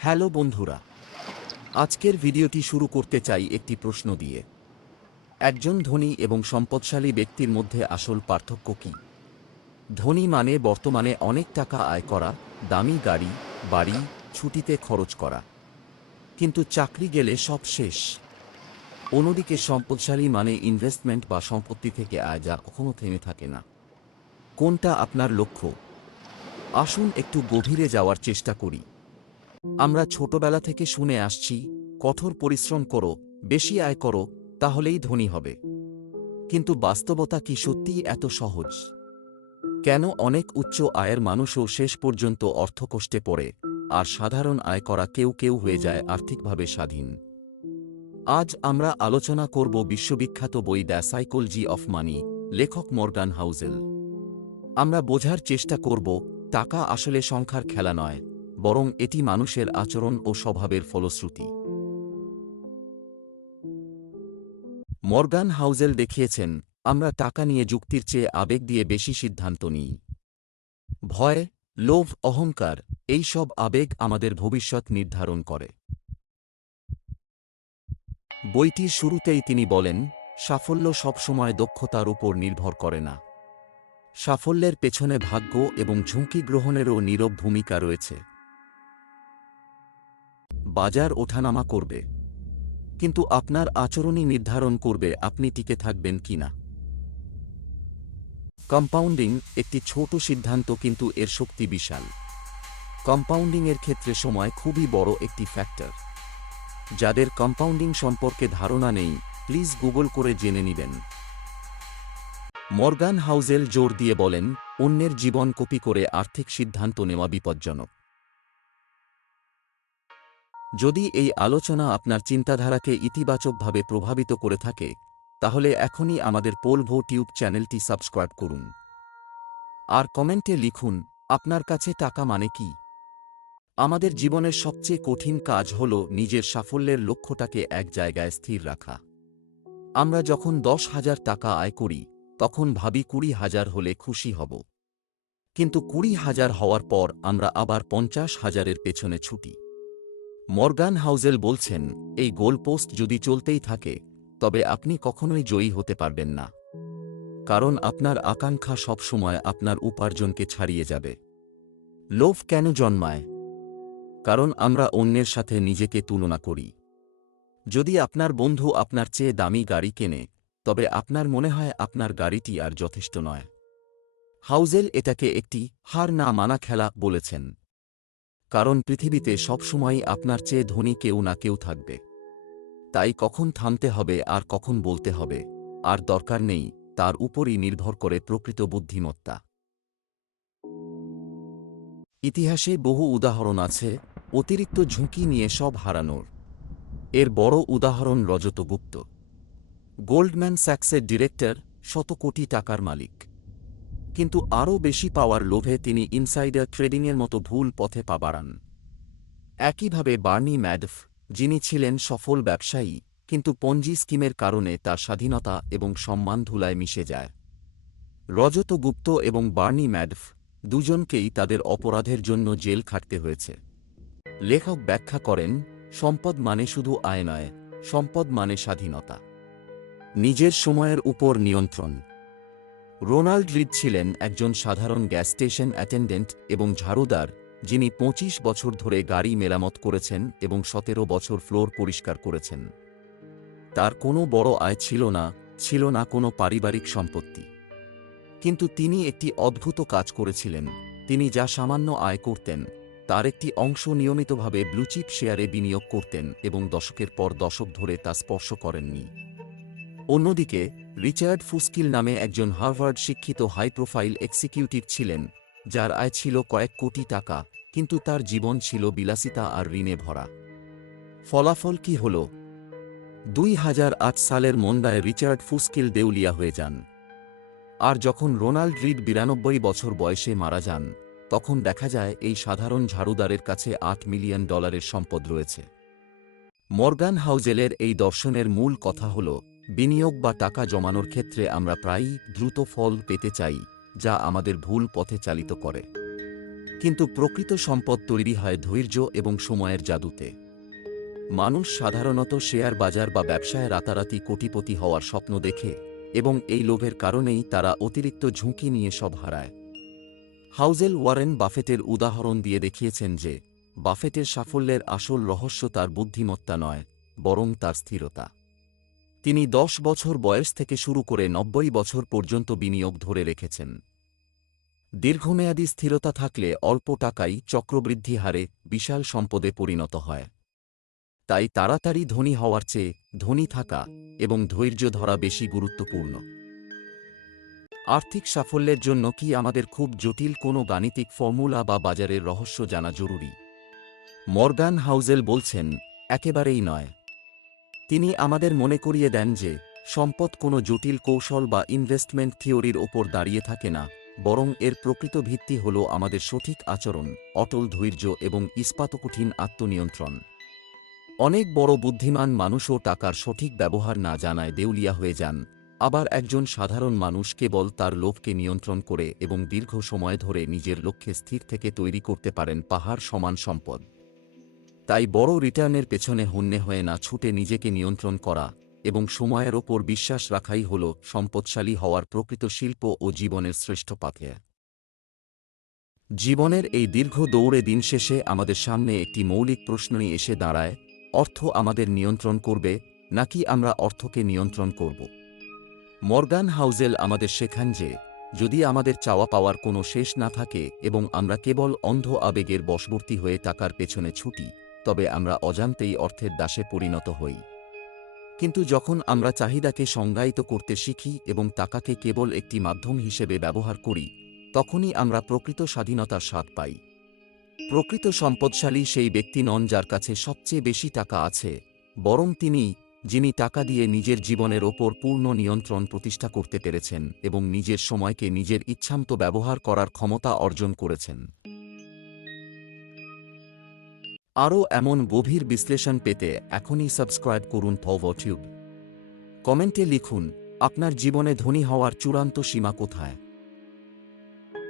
Hello বন্ধুরা, আজকের ভিডিওটি শুরু করতে চাই একটি প্রশ্ন দিয়ে। একজন ধনী এবং সম্পদশালী ব্যক্তির মধ্যে আসল পার্থক্য কী? ধনী মানে বর্তমানে অনেক টাকা আয় করা, দামি গাড়ি, বাড়ি, ছুটিতে খরচ করা। কিন্তু চাকরি গেলে সব শেষ। অন্যদিকে সম্পদশালী মানে ইনভেস্টমেন্ট বা সম্পত্তি থেকে আয় যা কখনো থেমে থাকে না। কোনটা আপনার লক্ষ্য? আসুন একটু গভীরে যাওয়ার চেষ্টা করি। আমরা ছোটবেলা থেকে শুনে আসছি, কঠোর পরিশ্রম করো, বেশি আয় করো, তাহলেই ধনী হবে। কিন্তু বাস্তবতা কি সত্যিই এত সহজ? কেন অনেক উচ্চ আয়ের মানুষও শেষ পর্যন্ত অর্থকষ্টে পড়ে, আর সাধারণ আয় করা কেউ কেউ হয়ে যায় আর্থিকভাবে স্বাধীন? আজ আমরা আলোচনা করব বিশ্ববিখ্যাত বই দ্য সাইকোলজি অফ মানি, লেখক মর্গান হাউজেল। আমরা বোঝার চেষ্টা করব, টাকা আসলে সংখ্যার খেলা নয়, বরং এটি মানুষের আচরণ ও স্বভাবের ফলশ্রুতি। মর্গান হাউজেল দেখিয়েছেন, আমরা টাকা নিয়ে যুক্তির চেয়ে আবেগ দিয়ে বেশি সিদ্ধান্ত নিই। ভয়, লোভ, অহংকার, এই সব আবেগ আমাদের ভবিষ্যৎ নির্ধারণ করে। বইটির শুরুতেই তিনি বলেন, সাফল্য সবসময় দক্ষতার উপর নির্ভর করে না। সাফল্যের পেছনে ভাগ্য এবং ঝুঁকি গ্রহণেরও নীরব ভূমিকা রয়েছে। বাজার ওঠানামা করবে, কিন্তু আপনার আচরণই নির্ধারণ করবে আপনি টিকে থাকবেন কিনা। কম্পাউন্ডিং একটি ছোট সিদ্ধান্ত, কিন্তু এর শক্তি বিশাল। কম্পাউন্ডিংয়ের ক্ষেত্রে সময় খুবই বড় একটি ফ্যাক্টর। যাদের কম্পাউন্ডিং সম্পর্কে ধারণা নেই, প্লিজ গুগল করে জেনে নেবেন। মর্গান হাউজেল জোর দিয়ে বলেন, অন্যের জীবন কপি করে আর্থিক সিদ্ধান্ত নেওয়া বিপজ্জনক। যদি এই আলোচনা আপনার চিন্তাধারাকে ইতিবাচকভাবে প্রভাবিত করে থাকে, তাহলে এখনই আমাদের পোল ভো টিউব চ্যানেলটি সাবস্ক্রাইব করুন। আর কমেন্টে লিখুন, আপনার কাছে টাকা মানে কি? আমাদের জীবনের সবচেয়ে কঠিন কাজ হল নিজের সাফল্যের লক্ষ্যটাকে এক জায়গায় স্থির রাখা। আমরা যখন 10,000 টাকা আয় করি, তখন ভাবি 20,000 হলে খুশি হব। কিন্তু 20,000 হওয়ার পর আমরা আবার 50,000-এর পেছনে ছুটি। মর্গান হাউজেল বলছেন, এই গোলপোস্ট যদি চলতেই থাকে, তবে আপনি কখনোই জয়ী হতে পারবেন না। কারণ আপনার আকাঙ্ক্ষা সবসময় আপনার উপার্জনকে ছাড়িয়ে যাবে। লোভ কেন জন্মায়? কারণ আমরা অন্যের সাথে নিজেকে তুলনা করি। যদি আপনার বন্ধু আপনার চেয়ে দামি গাড়ি কেনে, তবে আপনার মনে হয় আপনার গাড়িটি আর যথেষ্ট নয়। হাউজেল এটাকে একটি হার না মানা খেলা বলেছেন। কারণ পৃথিবীতে সবসময়ই আপনার চেয়ে ধনী কেউ না কেউ থাকবে। তাই কখন থামতে হবে আর কখন বলতে হবে, আর দরকার নেই, তার উপরই নির্ভর করে প্রকৃত বুদ্ধিমত্তা। ইতিহাসে বহু উদাহরণ আছে অতিরিক্ত ঝুঁকি নিয়ে সব হারানোর। এর বড় উদাহরণ রজত গুপ্ত, গোল্ডম্যান স্যাক্সের ডিরেক্টর, শত কোটি টাকার মালিক। কিন্তু আরও বেশি পাওয়ার লোভে তিনি ইনসাইডার ট্রেডিংয়ের মতো ভুল পথে পা বাড়ান। একইভাবে বার্নি ম্যাডফ, যিনি ছিলেন সফল ব্যবসায়ী, কিন্তু পঞ্জি স্কিমের কারণে তার স্বাধীনতা এবং সম্মান ধুলায় মিশে যায়। রজত গুপ্ত এবং বার্নি ম্যাডফ দুজনকেই তাদের অপরাধের জন্য জেল খাটতে হয়েছে। লেখক ব্যাখ্যা করেন, সম্পদ মানে শুধু আয় নয়, সম্পদ মানে স্বাধীনতা, নিজের সময়ের উপর নিয়ন্ত্রণ। রোনাল্ড রিড ছিলেন একজন সাধারণ গ্যাস স্টেশন অ্যাটেন্ডেন্ট এবং ঝাড়ুদার, যিনি 25 বছর ধরে গাড়ি মেরামত করেছেন এবং 17 বছর ফ্লোর পরিষ্কার করেছেন। তার কোনো বড় আয় ছিল না কোনো পারিবারিক সম্পত্তি। কিন্তু তিনি একটি অদ্ভুত কাজ করেছিলেন, তিনি যা সামান্য আয় করতেন, তার একটি অংশ নিয়মিতভাবে ব্লুচিপ শেয়ারে বিনিয়োগ করতেন এবং দশকের পর দশক ধরে তা স্পর্শ করেননি। অন্যদিকে রিচার্ড ফুস্কিল নামে একজন হার্ভার্ড শিক্ষিত হাই প্রোফাইল এক্সিকিউটিভ ছিলেন, যার আয় ছিল কয়েক কোটি টাকা, কিন্তু তার জীবন ছিল বিলাসিতা আর ঋণে ভরা। ফলাফল কি হল? 2008 সালের মন্দায় রিচার্ড ফুস্কিল দেউলিয়া হয়ে যান। আর যখন রোনাল্ড রিড 92 বছর বয়সে মারা যান, তখন দেখা যায় এই সাধারণ ঝাড়ুদারের কাছে $8 মিলিয়ন সম্পদ রয়েছে। মর্গান হাউজেলের এই দর্শনের মূল কথা হল, বিনিয়োগ বা টাকা জমানোর ক্ষেত্রে আমরা প্রায়ই দ্রুত ফল পেতে চাই, যা আমাদের ভুল পথে চালিত করে। কিন্তু প্রকৃত সম্পদ তৈরি হয় ধৈর্য এবং সময়ের জাদুতে। মানুষ সাধারণত শেয়ার বাজার বা ব্যবসায় রাতারাতি কোটিপতি হওয়ার স্বপ্ন দেখে, এবং এই লোভের কারণেই তারা অতিরিক্ত ঝুঁকি নিয়ে সব হারায়। হাউজেল ওয়ারেন বাফেটের উদাহরণ দিয়ে দেখিয়েছেন যে বাফেটের সাফল্যের আসল রহস্য তার বুদ্ধিমত্তা নয়, বরং তার স্থিরতা। তিনি 10 বছর বয়স থেকে শুরু করে 90 বছর পর্যন্ত বিনিয়োগ ধরে রেখেছেন। দীর্ঘমেয়াদী স্থিরতা থাকলে অল্প টাকাই চক্রবৃদ্ধি হারে বিশাল সম্পদে পরিণত হয়। তাই তাড়াতাড়ি ধনী হওয়ার চেয়ে ধনী থাকা এবং ধৈর্য ধরা বেশি গুরুত্বপূর্ণ। আর্থিক সাফল্যের জন্য কি আমাদের খুব জটিল কোনো গাণিতিক ফর্মুলা বা বাজারের রহস্য জানা জরুরি? মর্গান হাউজেল বলছেন, একেবারেই নয়। তিনি আমাদের মনে করিয়ে দেন যে সম্পদ কোনো জটিল কৌশল বা ইনভেস্টমেন্ট থিওরির ওপর দাঁড়িয়ে থাকে না, বরং এর প্রকৃত ভিত্তি হল আমাদের সঠিক আচরণ, অটল ধৈর্য এবং ইস্পাতকঠিন আত্মনিয়ন্ত্রণ। অনেক বড় বুদ্ধিমান মানুষও টাকার সঠিক ব্যবহার না জানায় দেউলিয়া হয়ে যান। আবার একজন সাধারণ মানুষ কেবল তার লোভকে নিয়ন্ত্রণ করে এবং দীর্ঘ সময় ধরে নিজের লক্ষ্যে স্থির থেকে তৈরি করতে পারেন পাহাড় সমান সম্পদ। তাই বড় রিটার্নের পেছনে হন্যে হয়ে না ছুটে নিজেকে নিয়ন্ত্রণ করা এবং সময়ের ওপর বিশ্বাস রাখাই হল সম্পদশালী হওয়ার প্রকৃত শিল্প ও জীবনের শ্রেষ্ঠ পাথেয়। জীবনের এই দীর্ঘ দৌড়ে দিন শেষে আমাদের সামনে একটি মৌলিক প্রশ্নই এসে দাঁড়ায়: অর্থ আমাদের নিয়ন্ত্রণ করবে নাকি আমরা অর্থকে নিয়ন্ত্রণ করব? মর্গান হাউজেল আমাদের শেখান যে যদি আমাদের চাওয়া পাওয়ার কোনো শেষ না থাকে এবং আমরা কেবল অন্ধ আবেগের বশবর্তী হয়ে টাকার পেছনে ছুটি, তবে আমরা অজান্তেই অর্থের দাসে পরিণত হই। কিন্তু যখন আমরা চাহিদাকে সংজ্ঞায়িত করতে শিখি এবং টাকাকে কেবল একটি মাধ্যম হিসেবে ব্যবহার করি, তখনই আমরা প্রকৃত স্বাধীনতার স্বাদ পাই। প্রকৃত সম্পদশালী সেই ব্যক্তি নন যার কাছে সবচেয়ে বেশি টাকা আছে, বরং তিনি, যিনি টাকা দিয়ে নিজের জীবনের ওপর পূর্ণ নিয়ন্ত্রণ প্রতিষ্ঠা করতে পেরেছেন এবং নিজের সময়কে নিজের ইচ্ছামতো ব্যবহার করার ক্ষমতা অর্জন করেছেন। আরও এমন গভীর বিশ্লেষণ পেতে এখনই সাবস্ক্রাইব করুন পভটিউব। কমেন্টে লিখুন আপনার জীবনে ধনী হওয়ার চূড়ান্ত সীমা কোথায়।